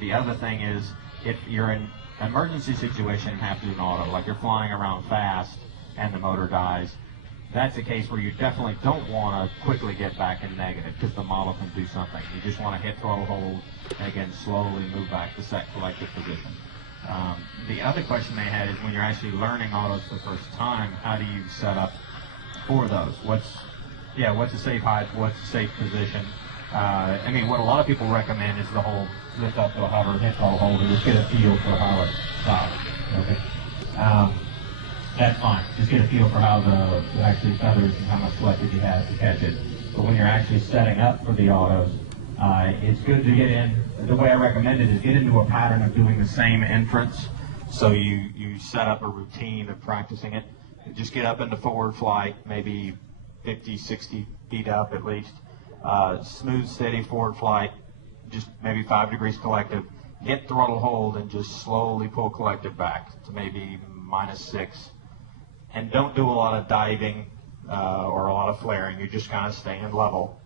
The other thing is, if you're in an emergency situation and have to do an auto, like you're flying around fast and the motor dies, that's a case where you definitely don't want to quickly get back in negative because the model can do something. You just want to hit throttle hold and again slowly move back to set collective position. The other question they had is when you're actually learning autos for the first time, how do you set up for those? What's a safe height? What's a safe position? I mean, what a lot of people recommend is the whole lift up to a hover, hit throttle hold, and just get a feel for how it stops. Okay. That's fine. Just get a feel for how the actually feathers and how much collective you have to catch it. But when you're actually setting up for the autos, it's good to get in. The way I recommend it is get into a pattern of doing the same entrance. So you set up a routine of practicing it. Just get up into forward flight, maybe 50, 60 feet up at least. Smooth, steady forward flight, just maybe 5 degrees collective. Hit throttle hold and just slowly pull collective back to maybe -6. And don't do a lot of diving or a lot of flaring. You're just kind of staying level.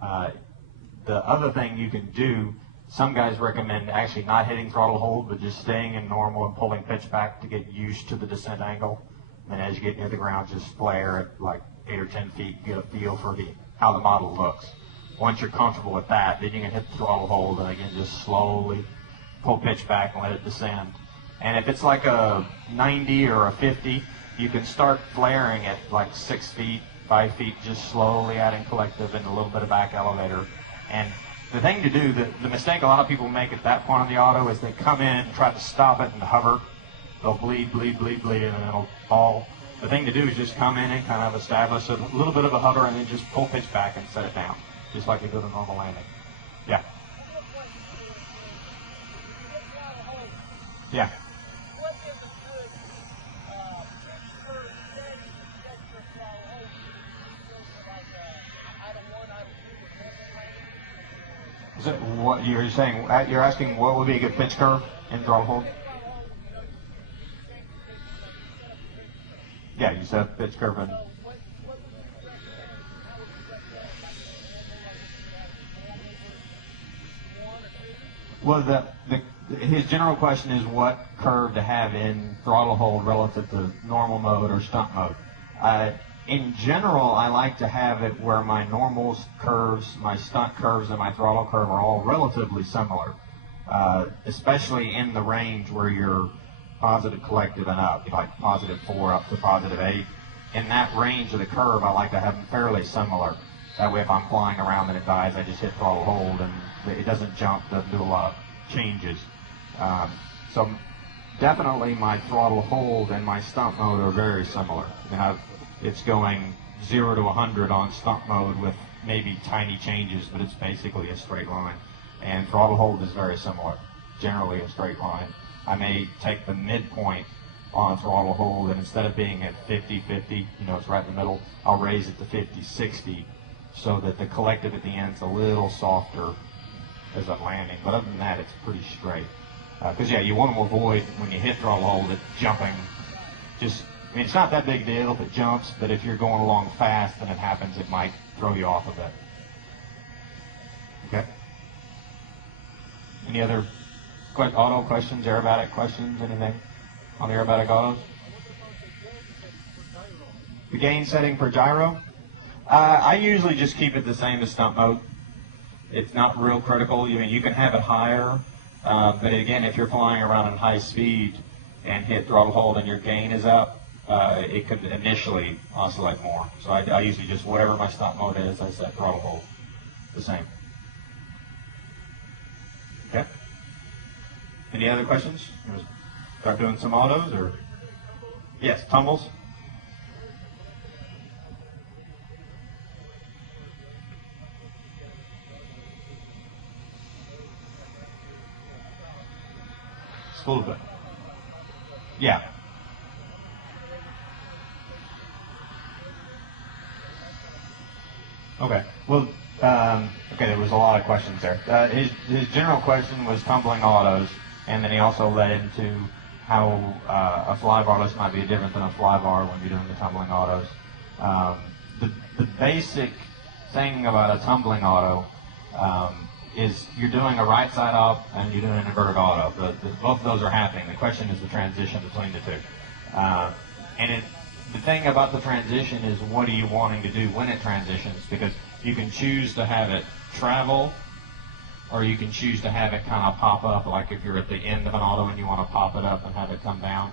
The other thing you can do, some guys recommend actually not hitting throttle hold, but just staying in normal and pulling pitch back to get used to the descent angle. And as you get near the ground, just flare at like 8 or 10 feet, get a feel for how the model looks. Once you're comfortable with that, then you can hit the throttle hold and again just slowly pull pitch back and let it descend. And if it's like a 90 or a 50, you can start flaring at like 6 feet, 5 feet, just slowly adding collective and a little bit of back elevator. And the thing to do, the mistake a lot of people make at that point on the auto is they come in and try to stop it and hover. They'll bleed, and then it'll fall. The thing to do is just come in and kind of establish a little bit of a hover and then just pull pitch back and set it down, just like we do the normal landing. Yeah. Yeah. Is it what you're saying? You're asking what would be a good pitch curve in throttle hold? Yeah, you said pitch curve and. Well, his general question is what curve to have in throttle hold relative to normal mode or stunt mode. In general, I like to have it where my normal curves, my stunt curves, and my throttle curve are all relatively similar, especially in the range where you're positive collective and up, like +4 up to +8. In that range of the curve, I like to have them fairly similar. That way, if I'm flying around and it dies, I just hit throttle hold and it doesn't jump, doesn't do a lot of changes. So definitely my throttle hold and my stunt mode are very similar. It's going 0 to 100 on stunt mode with maybe tiny changes, but it's basically a straight line. And throttle hold is very similar, generally a straight line. I may take the midpoint on throttle hold, and instead of being at 50-50, it's right in the middle, I'll raise it to 50-60 so that the collective at the end is a little softer as I'm landing. But other than that, it's pretty straight. Because, you want to avoid, when you hit throttle hold, it jumping. It's not that big a deal if it jumps, but if you're going along fast and it happens, it might throw you off a bit. Okay? Any other auto questions, aerobatic questions, anything on the aerobatic autos? The gain setting for gyro? I usually just keep it the same as stunt mode. It's not real critical. You can have it higher, but again, if you're flying around at high speed and hit throttle hold and your gain is up, it could initially oscillate more. So I usually just, whatever my stunt mode is, I set throttle hold the same. Okay? Any other questions? Start doing some autos, or? Yes, tumbles? Just a little bit. Yeah. Okay. Well, there was a lot of questions there. His general question was tumbling autos, and then he also led into how a flybar list might be different than a flybar when you're doing the tumbling autos. The basic thing about a tumbling auto is you're doing a right side up and you're doing an inverted auto. Both of those are happening. The question is the transition between the two. The thing about the transition is, what are you wanting to do when it transitions? Because you can choose to have it travel, or you can choose to have it kind of pop up, like if you're at the end of an auto and you want to pop it up and have it come down.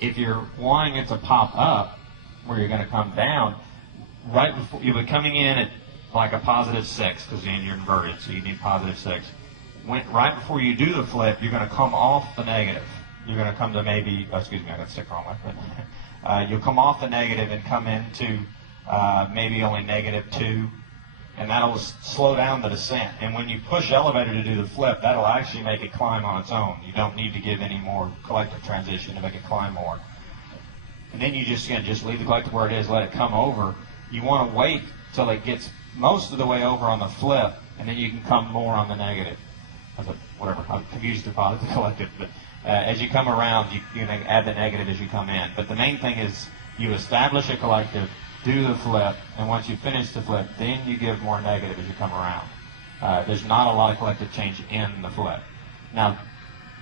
If you're wanting it to pop up, where you're going to come down, right before you'll be coming in at like a +6, because you're inverted, so you need +6. Right before you do the flip, you're going to come off the negative. You're going to come to maybe, excuse me, I got the stick wrong way. You'll come off the negative and come into maybe only -2, and that'll slow down the descent. And when you push elevator to do the flip, that'll actually make it climb on its own. You don't need to give any more collective transition to make it climb more. And then you just leave the collective where it is, let it come over. You want to wait till it gets most of the way over on the flip, and then you can come more on the negative. Whatever, I'm confused about the collective, but as you come around, you can add the negative as you come in. But the main thing is you establish a collective, do the flip, and once you finish the flip, then you give more negative as you come around. There's not a lot of collective change in the flip. Now,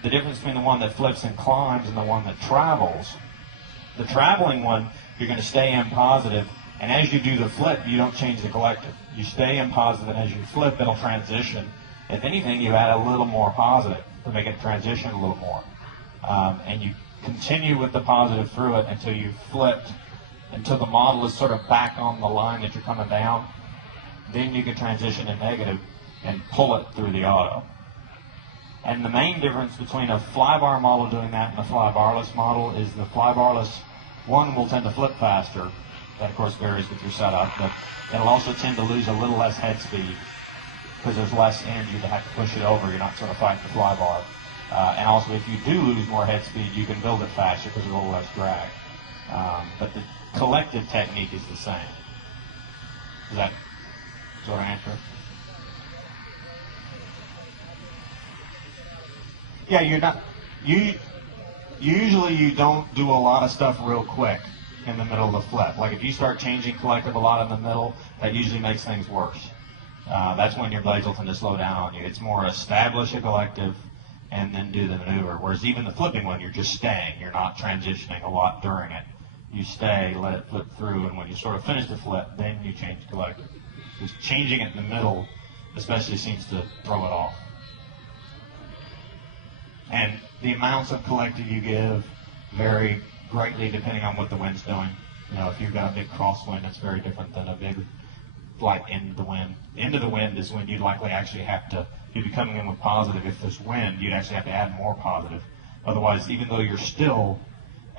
the difference between the one that flips and climbs and the one that travels, the traveling one, you're going to stay in positive, and as you do the flip, you don't change the collective. You stay in positive, and as you flip, it'll transition. If anything, you add a little more positive to make it transition a little more. And you continue with the positive through it until you've flipped, until the model is sort of back on the line that you're coming down. Then you can transition to negative and pull it through the auto. And the main difference between a flybar model doing that and a flybarless model is the flybarless one will tend to flip faster. That, of course, varies with your setup, but it'll also tend to lose a little less head speed because there's less energy to have to push it over. You're not sort of fighting the flybar. And also, if you do lose more head speed, you can build it faster because there's a little less drag. But the collective technique is the same. Is that sort of answer? Yeah, you're not. Usually you don't do a lot of stuff real quick in the middle of the flip. Like if you start changing collective a lot in the middle, that usually makes things worse. That's when your blades will tend to slow down on you. It's more establish a collective and then do the maneuver. Whereas even the flipping one, you're just staying. You're not transitioning a lot during it. You stay, let it flip through, and when you sort of finish the flip, then you change the collective. Because changing it in the middle especially seems to throw it off. And the amounts of collective you give vary greatly depending on what the wind's doing. You know, if you've got a big crosswind, it's very different than a big, like, end of the wind. The end of the wind is when you'd likely actually have to, you'd be coming in with positive. If there's wind, you'd actually have to add more positive. Otherwise, even though you're still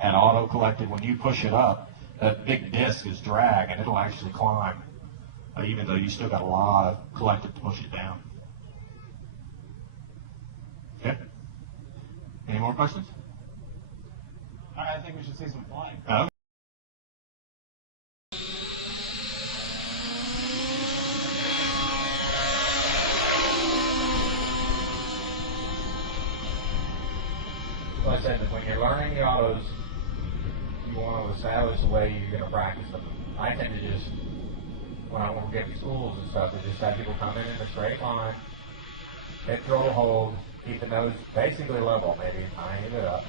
at auto collective, when you push it up, that big disc is drag, and it'll actually climb, even though you still got a lot of collective to push it down. Okay? Any more questions? I think we should see some flying. Okay. Like I said, when you're learning the autos, you want to establish the way you're going to practice them. I tend to just, when I want to get to schools and stuff, is just have people come in a straight line, hit throttle hold, keep the nose basically level, maybe tying it up.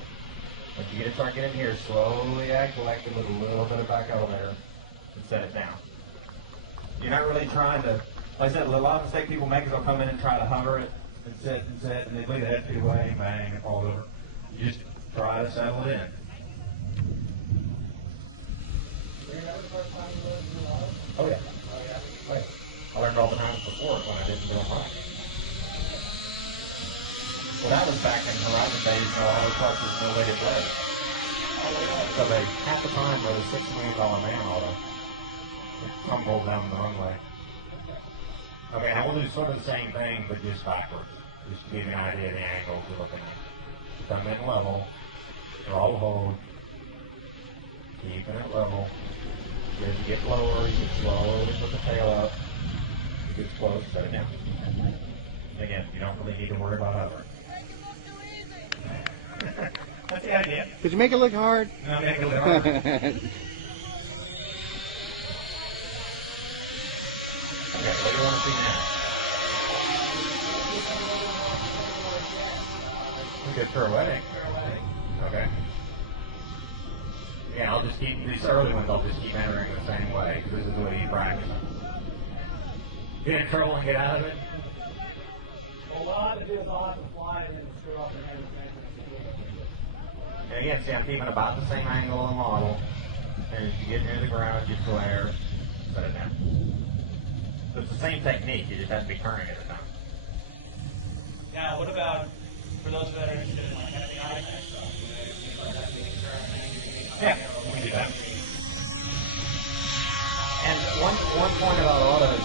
Once you start getting here, slowly add collective with a little bit of back elevator and set it down. You're not really trying to, like I said, a lot of mistake people make is they'll come in and try to hover it and set, and they leave the head speed away, bang, it falls over. You just try to settle it in. Oh yeah. Oh yeah. I learned all the times before when I didn't do them right. Well, that was back in Horizon days, all those parts was no way to play. So they, half the time, there was $6 million man auto. It tumbled down the runway. Okay, now we'll do sort of the same thing, but just backwards. Just to give you an idea of the angles we're looking at. Come in level, throttle hold, keeping it level. As you get lower, you can slowly put the tail up. Get close, set it down. Again, you don't really need to worry about hovering. That's the idea. Did you make it look hard? No, make it look hard. Okay, what do you want to see now? We did pirouetting. Okay. Yeah, I'll just keep, these early ones I'll just keep entering the same way, because this is the way you practice. Get in trouble and get out of it? Well, what I'll have to do is I'll have to fly and then screw off the hand. And again, see, I'm keeping about the same angle on the model. And as you get near the ground, you flare, set it down. So it's the same technique, you just have to be turning at a time. Now, what about for those that are interested in like heavy eye type stuff? Yeah, we can do that. And one point about autos,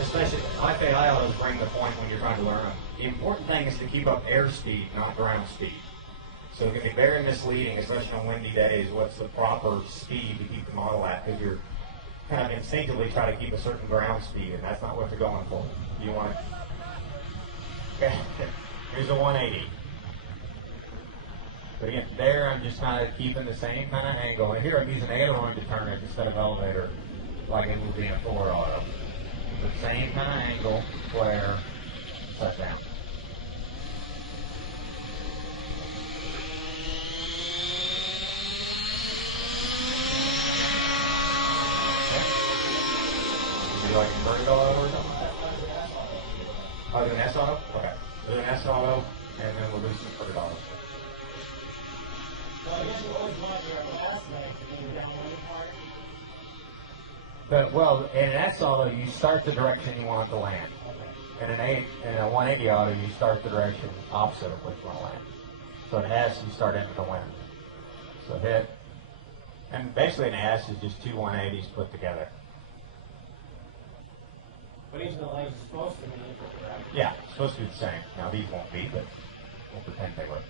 especially FAI autos bring the point when you're trying to learn them. The important thing is to keep up airspeed, not ground speed. So it can be very misleading, especially on windy days, what's the proper speed to keep the model at, because you're kind of instinctively try to keep a certain ground speed, and that's not what you're going for. You want it. Okay, here's a 180. But again, there I'm just kind of keeping the same kind of angle. And here I'm using aileron to turn it instead of elevator, like it would be in a Ford auto. The same kind of angle, flare, set down. Would you like to turn it all over or something? Oh, do an S auto? Okay. Do an S auto, and then we'll do some third auto. Well, I guess you always want your S leg to be the downwind part. But, well, in an S auto, you start the direction you want it to land. In a 180 auto, you start the direction opposite of which you want to land. So in S, you start into the wind. So hit. And basically an S is just two 180s put together. But each of the legs is supposed to be equal, correct? Yeah, it's supposed to be the same. Now these won't be, but we'll pretend they were.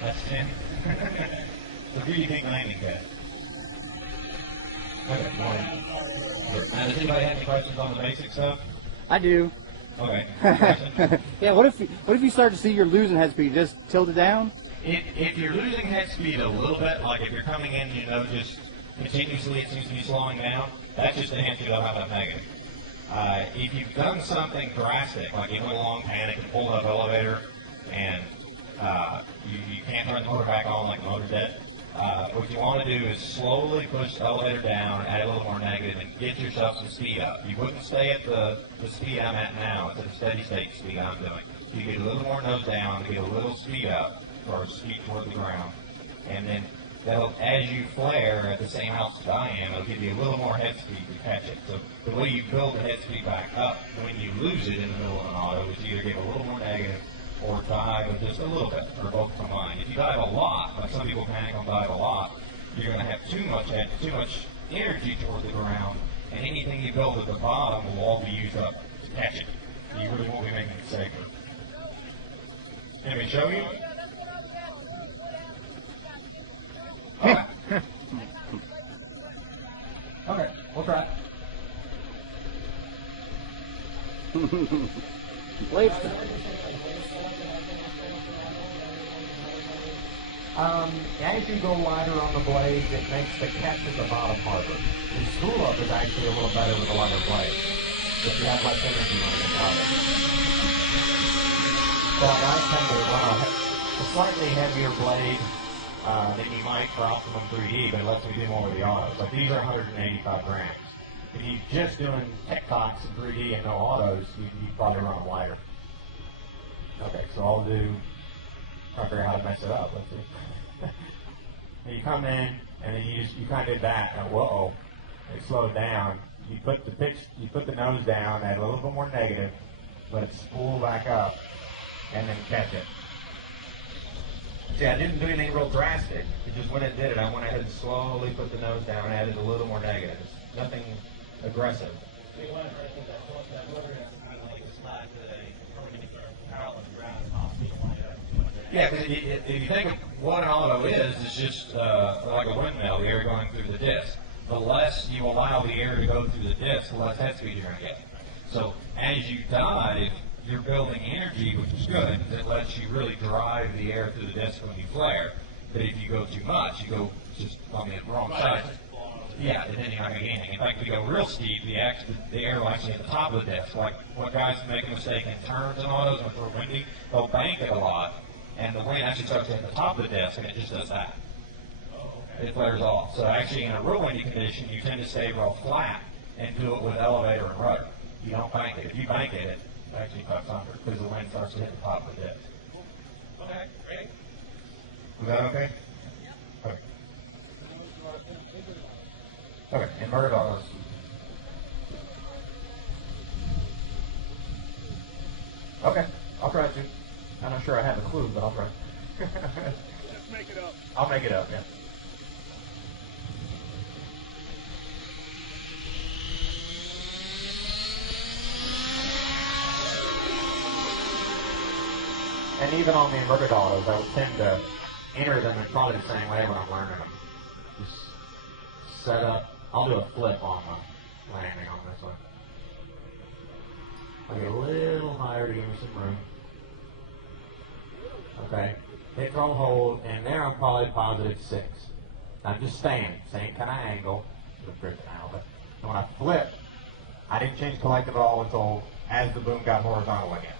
That's 10. So who do you think landing pad? Okay, morning. Now, does anybody have any questions on the basic stuff? I do. Okay. Yeah, what if you start to see you're losing head speed? Just tilt it down? If you're losing head speed a little bit, like if you're coming in, just continuously it seems to be slowing down, that's just a hint you don't have enough negative. If you've done something drastic, like you went along panic and pulled up elevator, and you can't turn the motor back on like the motor's dead, what you want to do is slowly push the elevator down, add a little more negative, and get yourself some speed up. You wouldn't stay at the speed I'm at now, it's at the steady state speed I'm doing. So you get a little more nose down, get a little speed up, or speed toward the ground, and then that'll, as you flare at the same altitude I am, it'll give you a little more head speed to catch it. So the way you build the head speed back up when you lose it in the middle of an auto is either give a little more negative or dive with just a little bit, or both combined. If you dive a lot, like some people panic on dive a lot, you're going to have too much energy toward the ground, and anything you build at the bottom will all be used up to catch it. You really won't be making it safer. Can we show you? Okay. Okay, we'll try. Wait. As you go wider on the blades, it makes the catch at the bottom harder. The spool up is actually a little better with a wider blade. If you have less energy on the bottom. So guys tend to want a slightly heavier blade than you might for Optimum 3D, but it lets me do more with the autos. Like these are 185 grams. If you're just doing tech talks in 3D and no autos, you probably run them wider. Okay, so I'll do, try to figure out how to mess it up. Let's see. You come in, and then you kind of did that, and whoa, it slowed down. You put the nose down, add a little bit more negative, let it spool back up, and then catch it. See, I didn't do anything real drastic. It just when it did it, I went ahead and slowly put the nose down and added a little more negative. It's nothing aggressive. Yeah, because if you think of what an auto is, it's just like a windmill, the air going through the disc. The less you allow the air to go through the disc, the less head speed you're going to get. So as you dive, you're building energy, which is good, because it lets you really drive the air through the disc when you flare. But if you go too much, you go just on the wrong side. Yeah, depending on the gaining. In fact, if you go real steep, the air will actually at the top of the disc. Like what guys make a mistake in turns and autos when they're windy, they'll bank it a lot, and the wind actually starts at the top of the disc, and it just does that. It flares off. So actually, in a real windy condition, you tend to stay real flat and do it with elevator and rudder. You don't bank it. If you bank it, it actually cuts under because the wind starts to hit the top of the disc. Okay, great. Is that okay? Okay. Okay, inverted autos. Okay, I'll try to. I'm not sure I have a clue, but I'll try. Just make it up. I'll make it up, yeah. And even on the inverted autos, I would tend to enter them in probably the same way when I'm learning them. Just set up. I'll do a flip on the landing on this one. I'll get a little higher to give me some room. Okay. Hit throttle hold, and there I'm probably +6. I'm just staying, same kind of angle. With grip now, but when I flip, I didn't change collective at all until as the boom got horizontal again.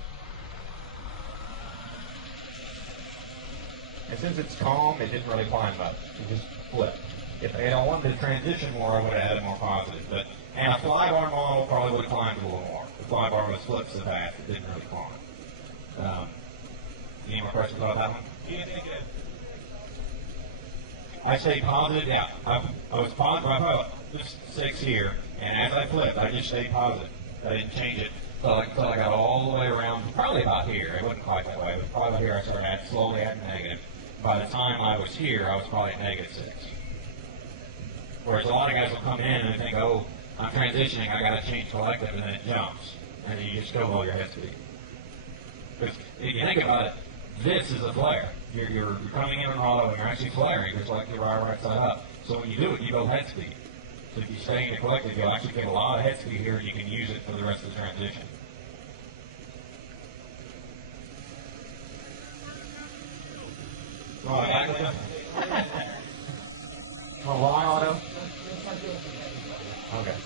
And since it's calm, it didn't really climb much. It just flipped. If I wanted to transition more, I would have added more positive. And a flybar model probably would have climbed a little more. The flybar was flipped so fast, it didn't really climb. Any more questions about that one? Do you think it? I stayed positive, yeah. I was positive, I put 6 here, and as I flipped, I just stayed positive. I didn't change it until I got all the way around, probably about here. It wasn't quite that way, but probably about here I started slowly adding negative. By the time I was here, I was probably at -6. Whereas a lot of guys will come in and think, oh, I'm transitioning, I got to change collective, and then it jumps. And then you just go below your head speed. Because if you think about it, this is a flare. You're coming in an auto and you're actually flaring, just like your right side up. So when you do it, you go head speed. So if you stay in the collective, you'll actually get a lot of head speed here, and you can use it for the rest of the transition. Oh, back with them? Oh, long auto? Okay.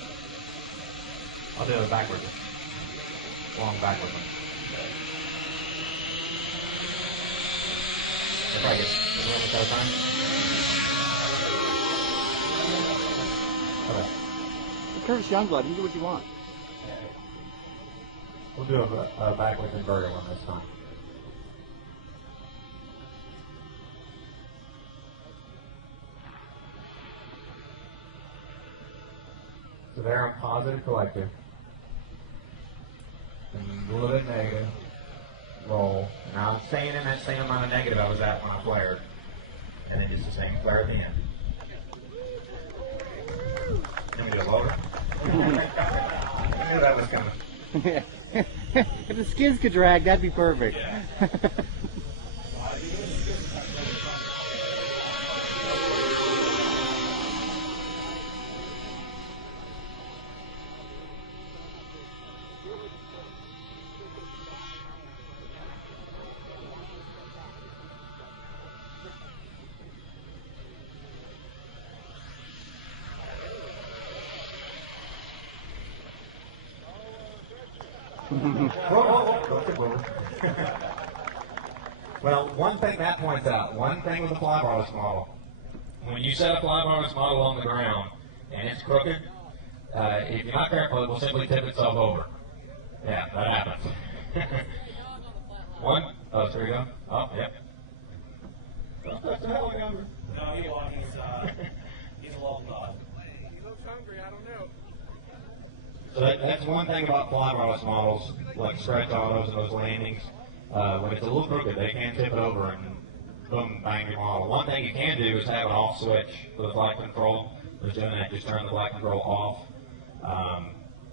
I'll do it backwards. Long backwards. If I get the room at that time. Okay. Curtis Youngblood, you do what you want. We'll do a backwards inverted one this time. So there I'm positive collective. And a little bit negative. Roll. Now I'm staying in that same amount of negative I was at when I flared. And then just the same flare at the end. Let me do it lower. I knew that was coming. If the skids could drag, that'd be perfect. Well, one thing that points out, one thing with the flybarless model, when you set a flybarless model on the ground and it's crooked, if you're not careful, it will simply tip itself over. Yeah, that happens. One, oh, there you go. Oh, yep. No, he won't. He's a local dog. He looks hungry. I don't know. So that's one thing about flybarless models, like stretch autos and those landings. When it's a little crooked, they can tip it over and boom, bang your model. One thing you can do is have an off switch for the flight control. Just doing that, just turn the flight control off.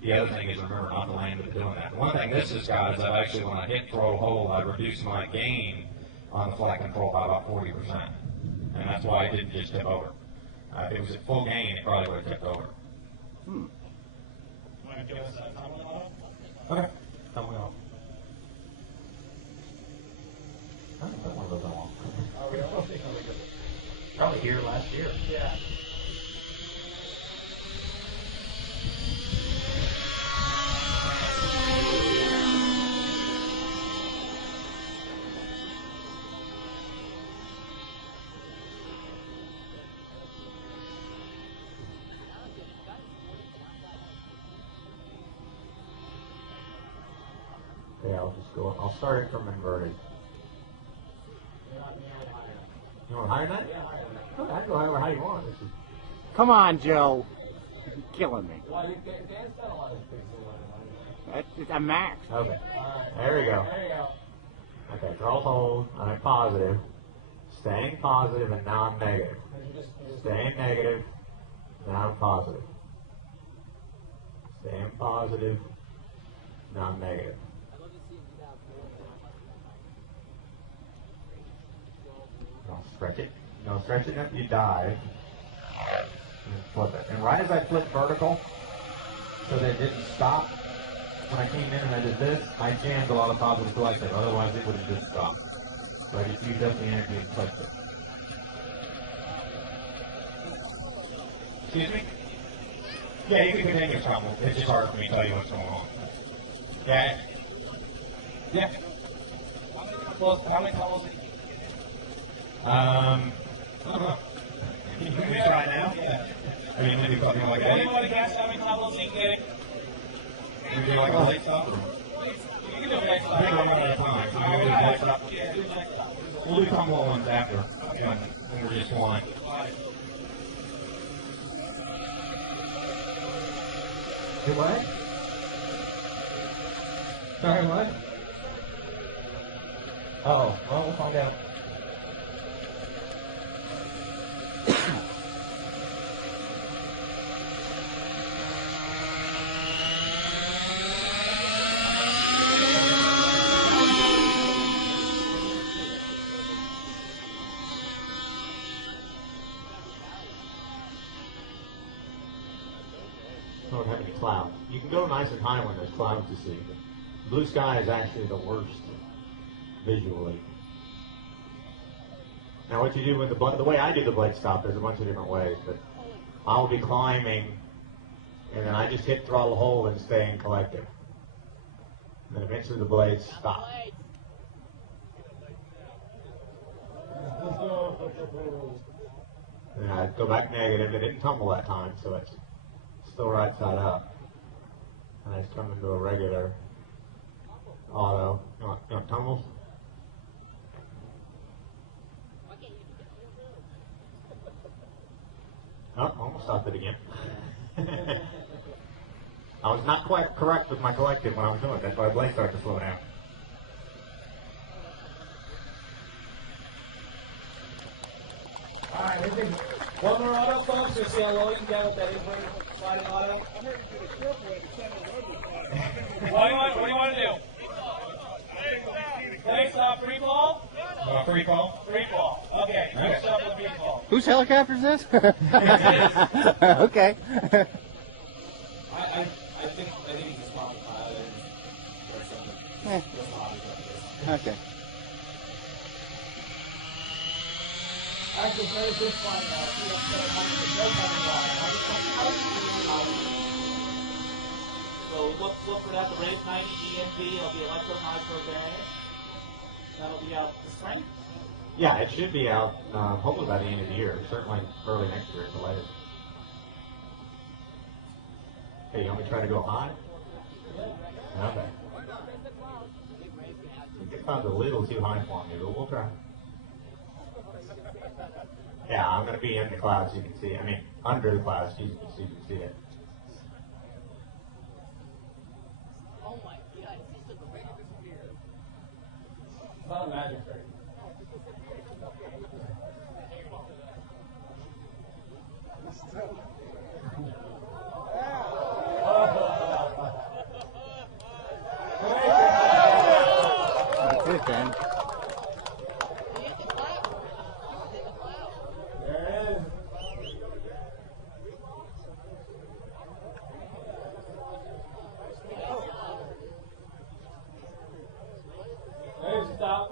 The other thing is remember not to land with doing that. One thing this has got is that actually when I hit throttle hold, I reduce my gain on the flight control by about 40%. And that's why it didn't just tip over. If it was at full gain, it probably would have tipped over. Want to give us a time limit on it? Okay. Thumb wheel. I don't know if that one goes on. Oh, we don't. Probably here last year. Yeah. I'll just go. I'll start it from inverted. You want higher than that? Okay, I can go however high you want. This is... Come on, Joe. You're killing me. Well, you can't spend a lot of space. It's a max. Okay. There we go. There you go. Okay, draw hold. I'm positive. Staying positive and now I'm negative. Staying negative. Now I'm positive. Staying positive. Now I'm negative. Don't stretch it. No, stretch it up. You dive. And flip it. And right as I flipped vertical, so that it didn't stop, when I came in and I did this, I jammed a lot of positive collective. Otherwise, it would have just stopped. So I just used up the energy and flipped it. Excuse me? Yeah, you can continue this problem. It's just hard for me to tell you what's going on. Yeah. Yeah. How many tunnels? I don't know. Can you try now? Yeah. I mean, maybe something like that. Anybody guess how many tunnels you can get? Maybe like a late stop? You can do a next I think we're running out of time. So maybe a late stop. Yeah, do the next stop. We'll do some more ones after when we're just flying. Do what? Sorry, what? Oh, well, we'll find out. Don't have any clouds. You can go nice and high when there's clouds to see. Blue sky is actually the worst visually. Now what you do with the way I do the blade stop, there's a bunch of different ways, but I'll be climbing and then I just hit throttle hold and stay in collective. And then eventually the blades stop. And I go back negative. It didn't tumble that time, so it's still right side up. And I just come into a regular auto. You want tumbles? Oh, almost stopped it again. I was not quite correct with my collective when I was doing it. That's why the blade started to slow down. Alright, one more auto, folks. You'll see how low you can get with that inverted sliding auto. What do you want to do? Play stop, free fall? Free fall? Free fall. Okay, next up with free fall. Whose helicopter is this? Okay. I think he's just probably pilot or something. Eh. Just hobbies like this. Okay. Actually, very good fun. So look for that, the Race 90 EMP. It'll be electro-micro variant. That'll be out this spring. Yeah, it should be out hopefully by the end of the year. Certainly early next year at the latest. Hey, you want me to try to go high? Okay. It sounds a little too high for me, but we'll try. Yeah, I'm going to be in the clouds, you can see. I mean, under the clouds, so you can see it. Oh my God, it's just a regular disappear. It's not a magic trick. That's it then. There's the stop.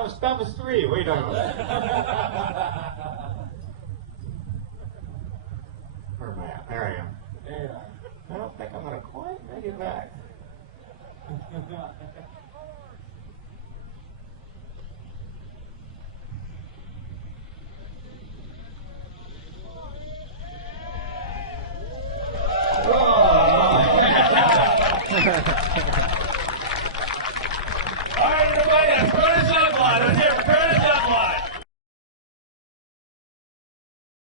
That was 3. What are you talking about? Where am I at? There I am. I don't think I'm going to quite make it back.